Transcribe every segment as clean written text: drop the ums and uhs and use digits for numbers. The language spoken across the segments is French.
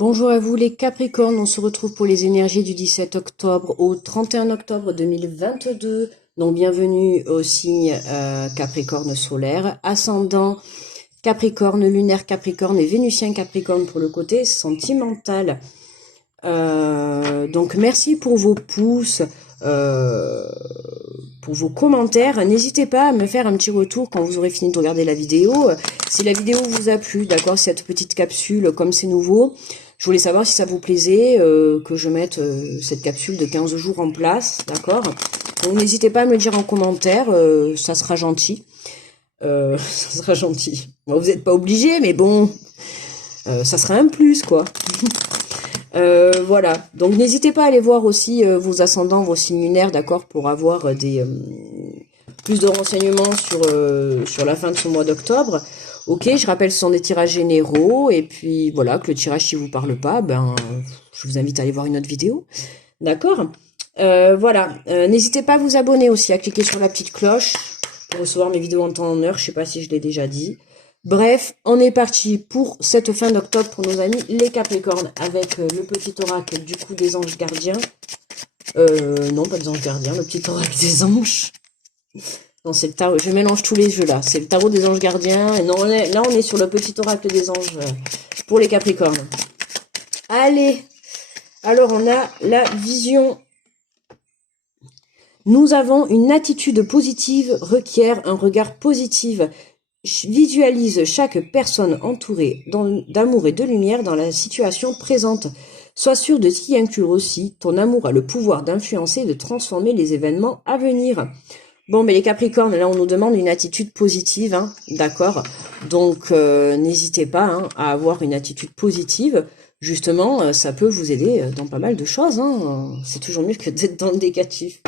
Bonjour à vous les Capricornes, on se retrouve pour les énergies du 17 octobre au 31 octobre 2022. Donc bienvenue au signe Capricorne solaire, ascendant Capricorne, lunaire Capricorne et vénusien Capricorne pour le côté sentimental. Donc merci pour vos pouces, pour vos commentaires. N'hésitez pas à me faire un petit retour quand vous aurez fini de regarder la vidéo. Si la vidéo vous a plu, d'accord, cette petite capsule, comme c'est nouveau, je voulais savoir si ça vous plaisait, que je mette cette capsule de 15 jours en place, d'accord. Donc n'hésitez pas à me le dire en commentaire, ça sera gentil. Ça sera gentil. Bon, vous n'êtes pas obligé, mais bon, ça sera un plus, quoi. Voilà, donc n'hésitez pas à aller voir aussi vos ascendants, vos signes lunaires, d'accord, pour avoir plus de renseignements sur la fin de ce mois d'octobre. Ok, je rappelle, ce sont des tirages généraux, et puis voilà, que le tirage, si vous parle pas, ben, je vous invite à aller voir une autre vidéo, d'accord. Voilà, n'hésitez pas à vous abonner aussi, à cliquer sur la petite cloche pour recevoir mes vidéos en temps et en heure, je sais pas si je l'ai déjà dit. Bref, on est parti pour cette fin d'octobre pour nos amis les Capricornes avec le petit oracle du coup des anges gardiens. Non, pas des anges gardiens, le petit oracle des anges. Non, c'est le tarot, je mélange tous les jeux là. C'est le tarot des anges gardiens. Et non, là, on est sur le petit oracle des anges pour les Capricornes. Allez, alors on a la vision. Nous avons une attitude positive requiert un regard positif. Visualise chaque personne entourée d'amour et de lumière dans la situation présente. Sois sûr de t'y inclure aussi. Ton amour a le pouvoir d'influencer et de transformer les événements à venir. Bon, mais les Capricornes, là, on nous demande une attitude positive, hein, d'accord. Donc, n'hésitez pas à avoir une attitude positive. Justement, ça peut vous aider dans pas mal de choses. Hein. C'est toujours mieux que d'être dans le négatif.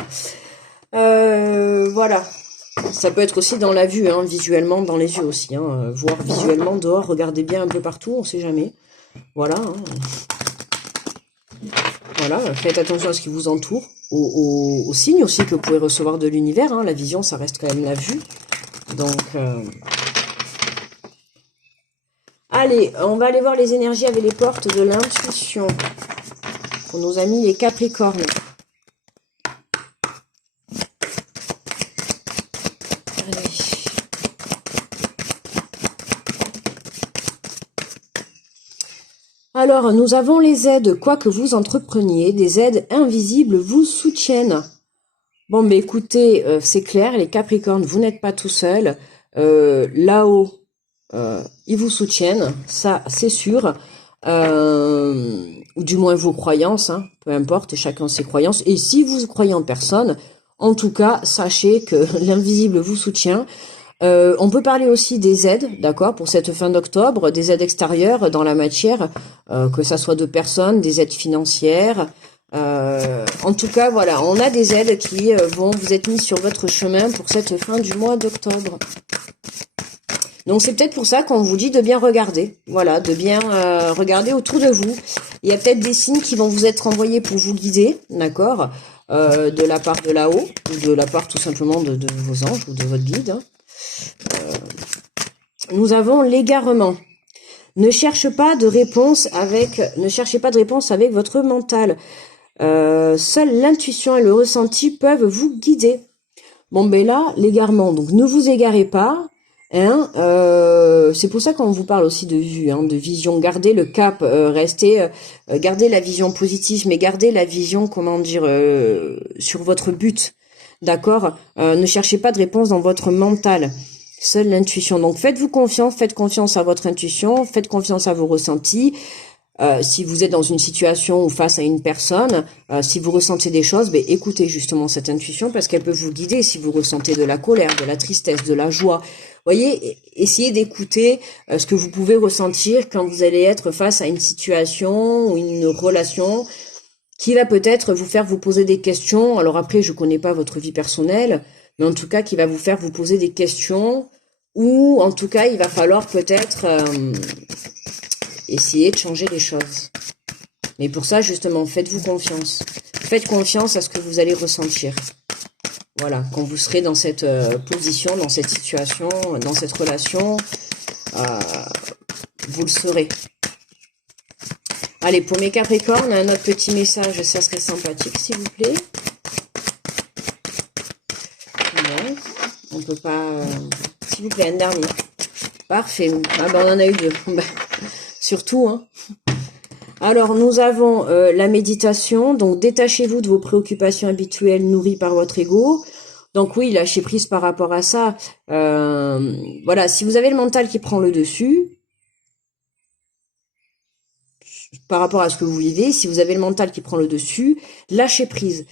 Voilà. Ça peut être aussi dans la vue, hein, visuellement, dans les yeux aussi. Hein, voir visuellement dehors, regardez bien un peu partout, on sait jamais. Voilà. Hein. Voilà, faites attention à ce qui vous entoure, aux signes aussi que vous pouvez recevoir de l'univers. Hein. La vision, ça reste quand même la vue. Donc, allez, on va aller voir les énergies avec les portes de l'intuition. Pour nos amis les Capricornes. Alors, nous avons les aides, quoi que vous entrepreniez, des aides invisibles vous soutiennent. Bon, mais écoutez, c'est clair, les Capricornes, vous n'êtes pas tout seul. Là-haut, ils vous soutiennent, ça, c'est sûr. Ou du moins vos croyances, hein, peu importe, chacun ses croyances. Et si vous croyez en personne, en tout cas, sachez que l'invisible vous soutient. On peut parler aussi des aides, d'accord, pour cette fin d'octobre, des aides extérieures dans la matière, que ça soit de personnes, des aides financières. En tout cas, voilà, on a des aides qui vont vous être mises sur votre chemin pour cette fin du mois d'octobre. Donc c'est peut-être pour ça qu'on vous dit de bien regarder, voilà, de bien regarder autour de vous. Il y a peut-être des signes qui vont vous être envoyés pour vous guider, d'accord, de la part de là-haut, ou de la part tout simplement de vos anges ou de votre guide. Hein. Nous avons l'égarement. Ne cherchez pas de réponse avec votre mental. Seule l'intuition et le ressenti peuvent vous guider. Bon, ben là, l'égarement. Donc, ne vous égarez pas. Hein, c'est pour ça qu'on vous parle aussi de vue, hein, de vision. Gardez le cap, gardez la vision positive, mais gardez la vision, comment dire, sur votre but. D'accord. Ne cherchez pas de réponse dans votre mental. Seule l'intuition. Donc faites-vous confiance, faites confiance à votre intuition, faites confiance à vos ressentis. Si vous êtes dans une situation ou face à une personne, si vous ressentez des choses, ben, écoutez justement cette intuition parce qu'elle peut vous guider si vous ressentez de la colère, de la tristesse, de la joie. Voyez, essayez d'écouter ce que vous pouvez ressentir quand vous allez être face à une situation ou une relation qui va peut-être vous faire vous poser des questions. Alors après, je connais pas votre vie personnelle, mais en tout cas, qui va vous faire vous poser des questions ou en tout cas, il va falloir peut-être essayer de changer les choses. Mais pour ça, justement, faites-vous confiance. Faites confiance à ce que vous allez ressentir. Voilà, quand vous serez dans cette position, dans cette situation, dans cette relation, vous le serez. Allez, pour mes Capricornes, un autre petit message, ça serait sympathique, s'il vous plaît. Ouais, on peut pas... S'il vous plaît, un dernier. Parfait. Ah ben, on en a eu deux. Surtout, hein. Alors, nous avons la méditation. Donc, détachez-vous de vos préoccupations habituelles nourries par votre ego. Donc oui, lâchez prise par rapport à ça. Voilà, si vous avez le mental qui prend le dessus, par rapport à ce que vous vivez, si vous avez le mental qui prend le dessus, lâchez prise,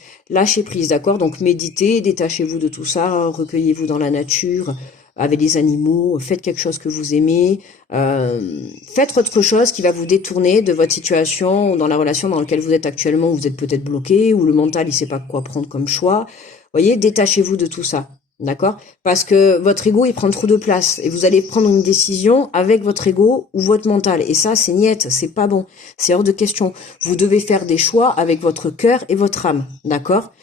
d'accord? Donc méditez, détachez-vous de tout ça, recueillez-vous dans la nature, avec les animaux, faites quelque chose que vous aimez, faites autre chose qui va vous détourner de votre situation ou dans la relation dans laquelle vous êtes actuellement, où vous êtes peut-être bloqué, où le mental il sait pas quoi prendre comme choix. Voyez, détachez-vous de tout ça. D'accord? Parce que votre ego, il prend trop de place. Et vous allez prendre une décision avec votre ego ou votre mental. Et ça, c'est niette, c'est pas bon. C'est hors de question. Vous devez faire des choix avec votre cœur et votre âme. D'accord?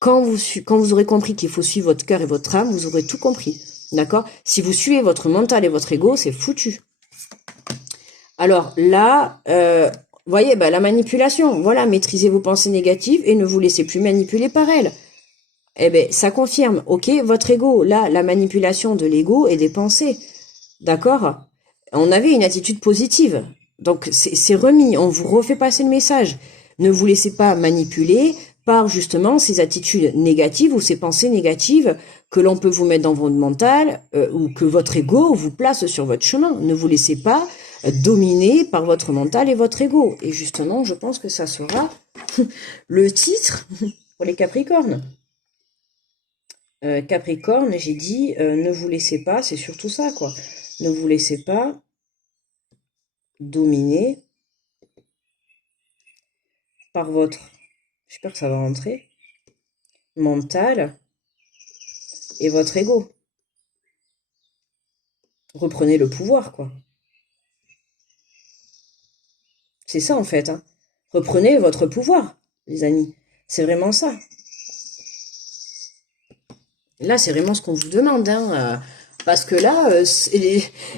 Quand vous aurez compris qu'il faut suivre votre cœur et votre âme, vous aurez tout compris. D'accord? Si vous suivez votre mental et votre ego, c'est foutu. Alors là, voyez, la manipulation. Voilà, maîtrisez vos pensées négatives et ne vous laissez plus manipuler par elles. Eh ben, ça confirme, ok, votre ego. Là, la manipulation de l'ego et des pensées. D'accord? On avait une attitude positive. Donc, c'est remis. On vous refait passer le message. Ne vous laissez pas manipuler par, justement, ces attitudes négatives ou ces pensées négatives que l'on peut vous mettre dans votre mental ou que votre ego vous place sur votre chemin. Ne vous laissez pas dominer par votre mental et votre ego. Et justement, je pense que ça sera le titre pour les Capricornes. Capricorne, j'ai dit, ne vous laissez pas, c'est surtout ça, quoi. Ne vous laissez pas dominer par votre, j'espère que ça va rentrer, mental et votre ego. Reprenez le pouvoir, quoi. C'est ça, en fait, hein. Reprenez votre pouvoir, les amis. C'est vraiment ça. Là, c'est vraiment ce qu'on vous demande, hein. Parce que là,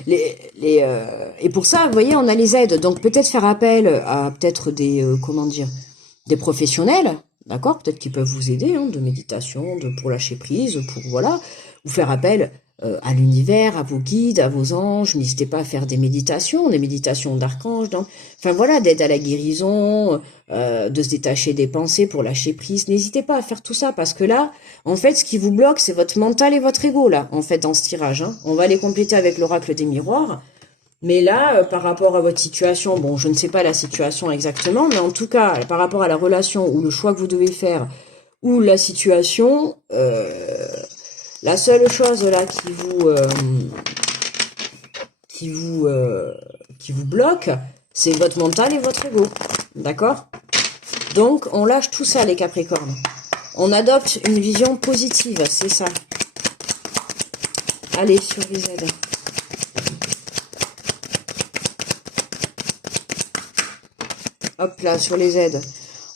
et pour ça, vous voyez, on a les aides. Donc peut-être faire appel à peut-être des, comment dire, des professionnels, d'accord, peut-être qu'ils peuvent vous aider, hein, de méditation, pour lâcher prise, pour voilà, ou faire appel à l'univers, à vos guides, à vos anges. N'hésitez pas à faire des méditations d'archanges, enfin voilà, d'aide à la guérison, de se détacher des pensées pour lâcher prise. N'hésitez pas à faire tout ça parce que là, en fait, ce qui vous bloque, c'est votre mental et votre ego là, en fait, dans ce tirage. Hein. On va les compléter avec l'oracle des miroirs. Mais là, par rapport à votre situation, bon, je ne sais pas la situation exactement, mais en tout cas, par rapport à la relation ou le choix que vous devez faire, ou la situation, la seule chose là qui vous bloque, c'est votre mental et votre ego. D'accord? Donc, on lâche tout ça, les Capricornes. On adopte une vision positive, c'est ça. Allez, sur les aides. Hop là, sur les aides.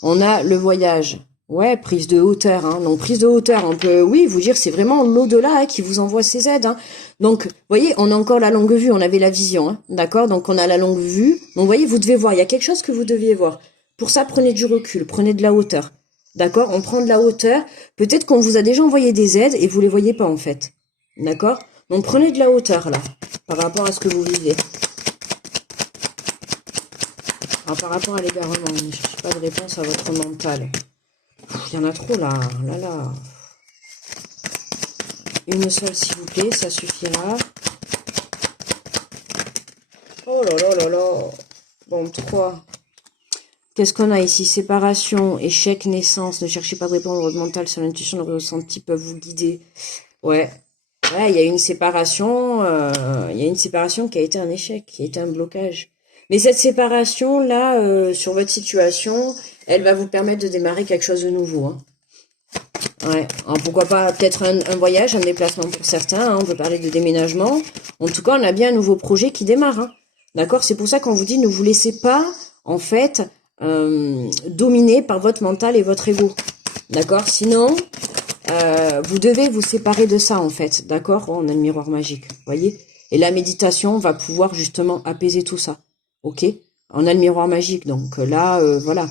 On a le voyage. Ouais, prise de hauteur. Hein. Donc, prise de hauteur, on peut, oui, vous dire, c'est vraiment l'au-delà hein, qui vous envoie ces aides. Hein. Donc, vous voyez, on a encore la longue vue, on avait la vision. Hein. D'accord? Donc, on a la longue vue. Donc, vous voyez, vous devez voir. Il y a quelque chose que vous deviez voir. Pour ça, prenez du recul, prenez de la hauteur. D'accord? On prend de la hauteur. Peut-être qu'on vous a déjà envoyé des aides et vous les voyez pas, en fait. D'accord? Donc, prenez de la hauteur, là, par rapport à ce que vous vivez. Alors, par rapport à l'égarement, ne cherchez pas de réponse à votre mental. Il y en a trop là, là. Une seule s'il vous plaît, ça suffira. Oh là là là là. Bon, 3. Qu'est-ce qu'on a ici? Séparation, échec, naissance. Ne cherchez pas de répondre à votre mental, sur l'intuition, le ressenti peuvent vous guider. Ouais. Ouais, il y a une séparation. Il y a une séparation qui a été un échec, qui a été un blocage. Mais cette séparation-là, sur votre situation, elle va vous permettre de démarrer quelque chose de nouveau. Hein. Ouais. Alors, pourquoi pas peut-être un voyage, un déplacement pour certains. Hein. On peut parler de déménagement. En tout cas, on a bien un nouveau projet qui démarre. Hein. D'accord? C'est pour ça qu'on vous dit ne vous laissez pas, en fait, dominer par votre mental et votre ego. D'accord? Sinon, vous devez vous séparer de ça, en fait. D'accord? Oh, on a le miroir magique. Vous voyez? Et la méditation va pouvoir justement apaiser tout ça. Ok? On a le miroir magique, donc là, voilà.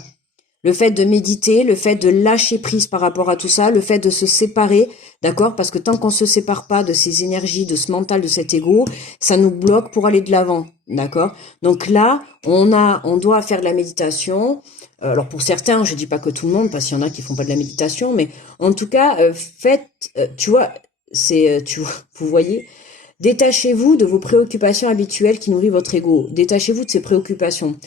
Le fait de méditer, le fait de lâcher prise par rapport à tout ça, le fait de se séparer, d'accord? Parce que tant qu'on se sépare pas de ces énergies, de ce mental, de cet ego, ça nous bloque pour aller de l'avant, d'accord? Donc là, on doit faire de la méditation. Alors pour certains, je dis pas que tout le monde, parce qu'il y en a qui font pas de la méditation, mais en tout cas, faites, tu vois, vous voyez, détachez-vous de vos préoccupations habituelles qui nourrissent votre ego. Détachez-vous de ces préoccupations.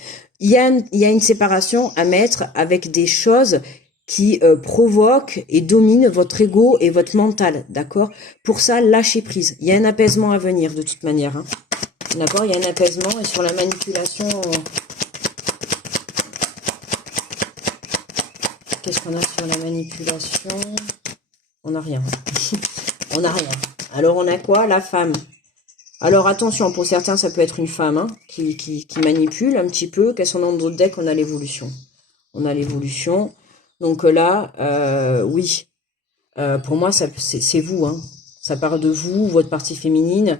Il y a une séparation à mettre avec des choses qui provoquent et dominent votre ego et votre mental, d'accord? Pour ça, lâchez prise. Il y a un apaisement à venir de toute manière, hein. D'accord? Il y a un apaisement et sur la manipulation... Qu'est-ce qu'on a sur la manipulation? On n'a rien. On n'a rien. Alors on a quoi? La femme. Alors attention, pour certains ça peut être une femme hein, qui manipule un petit peu. Qu'est-ce qu'on a dans d'autres decks? On a l'évolution. On a l'évolution. Donc là, oui. Pour moi, c'est vous. Hein. Ça part de vous, votre partie féminine.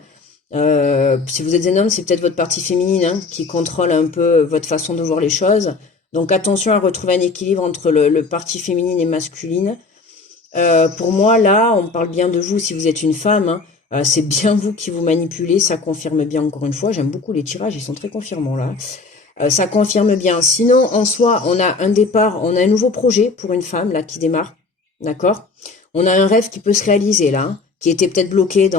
Si vous êtes un homme, c'est peut-être votre partie féminine hein, qui contrôle un peu votre façon de voir les choses. Donc attention à retrouver un équilibre entre le partie féminine et masculine. Pour moi, là, on parle bien de vous si vous êtes une femme. Hein. C'est bien vous qui vous manipulez, ça confirme bien encore une fois. J'aime beaucoup les tirages, ils sont très confirmants là. Ça confirme bien. Sinon, en soi, on a un départ, on a un nouveau projet pour une femme là qui démarre. D'accord? On a un rêve qui peut se réaliser là, hein, qui était peut-être bloqué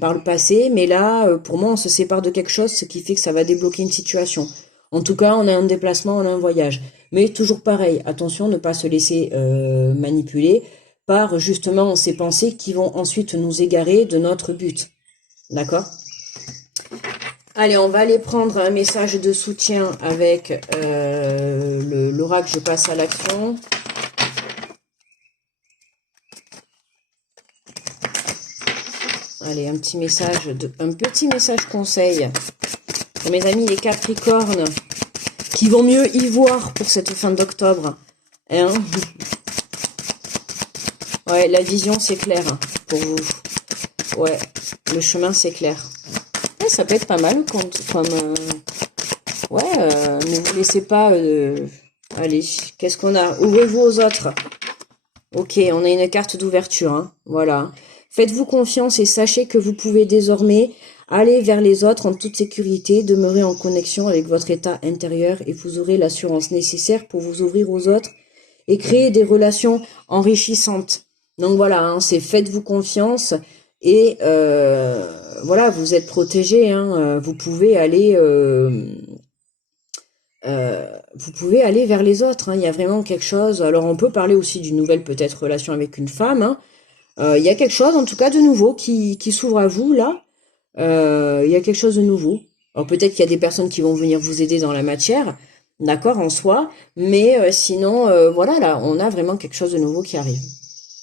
par le passé, mais là, pour moi, on se sépare de quelque chose, ce qui fait que ça va débloquer une situation. En tout cas, on a un déplacement, on a un voyage. Mais toujours pareil, attention, ne pas se laisser manipuler par justement ces pensées qui vont ensuite nous égarer de notre but. D'accord? Allez, on va aller prendre un message de soutien avec l'oracle, je passe à l'action. Allez, un petit message conseil pour mes amis les Capricornes qui vont mieux y voir pour cette fin d'octobre. Hein? Ouais, la vision c'est clair hein, pour vous. Ouais, le chemin c'est clair. Ouais, ça peut être pas mal comme ouais, ne vous laissez pas... Allez, qu'est-ce qu'on a? Ouvrez-vous aux autres. Ok, on a une carte d'ouverture, hein, voilà. Faites-vous confiance et sachez que vous pouvez désormais aller vers les autres en toute sécurité, demeurer en connexion avec votre état intérieur et vous aurez l'assurance nécessaire pour vous ouvrir aux autres et créer des relations enrichissantes. Donc voilà, hein, c'est faites-vous confiance et voilà, vous êtes protégés, hein, vous pouvez aller vers les autres, hein, il y a vraiment quelque chose. Alors on peut parler aussi d'une nouvelle peut-être relation avec une femme, hein. Il y a quelque chose en tout cas de nouveau qui s'ouvre à vous là. Il y a quelque chose de nouveau. Alors peut-être qu'il y a des personnes qui vont venir vous aider dans la matière, d'accord, en soi, mais sinon, voilà, là, on a vraiment quelque chose de nouveau qui arrive.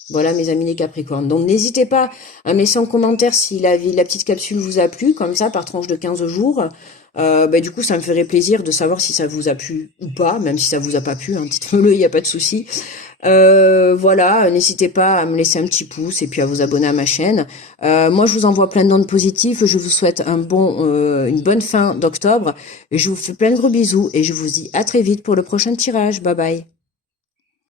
Voilà mes amis les Capricornes. Donc n'hésitez pas à me laisser en commentaire si la petite capsule vous a plu, comme ça, par tranche de 15 jours. Du coup, ça me ferait plaisir de savoir si ça vous a plu ou pas, même si ça vous a pas plu, hein, dites-le, il n'y a pas de souci. Voilà, n'hésitez pas à me laisser un petit pouce et puis à vous abonner à ma chaîne. Moi, je vous envoie plein d'ondes positives. Je vous souhaite une bonne fin d'octobre. Je vous fais plein de gros bisous et je vous dis à très vite pour le prochain tirage. Bye bye.